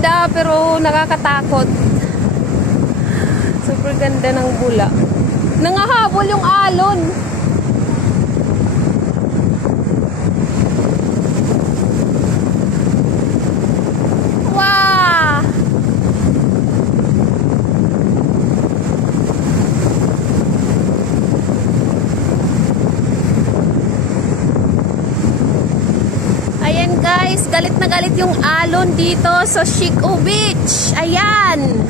ganda pero nakakatakot. Super ganda ng bula. Nangahabol yung alon. Wow! Ayan guys, galit na galit yung alon dito sa Siquijor Beach. Ayan.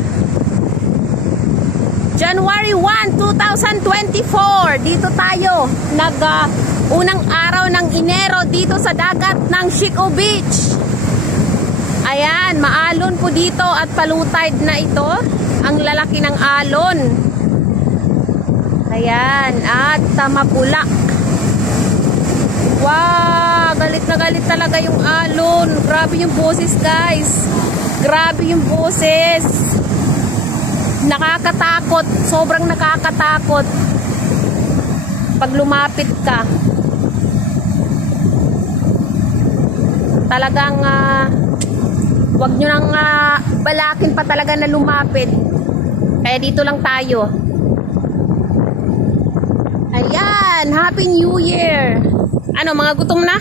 January 1, 2024. Dito tayo. Unang araw ng Enero dito sa dagat ng Siquijor Beach. Ayan, maalon po dito at palutide na ito. Ang lalaki ng alon. Ayan, at mapula. Wow, galit na galit talaga yung alon. Grabe yung boses guys. Grabe yung boses. Nakakatakot, sobrang nakakatakot pag lumapit ka. Talagang wag nyo nang balakin pa talaga na lumapit. Kaya dito lang tayo. Ayan, Happy New Year. Ano, mga gutom na?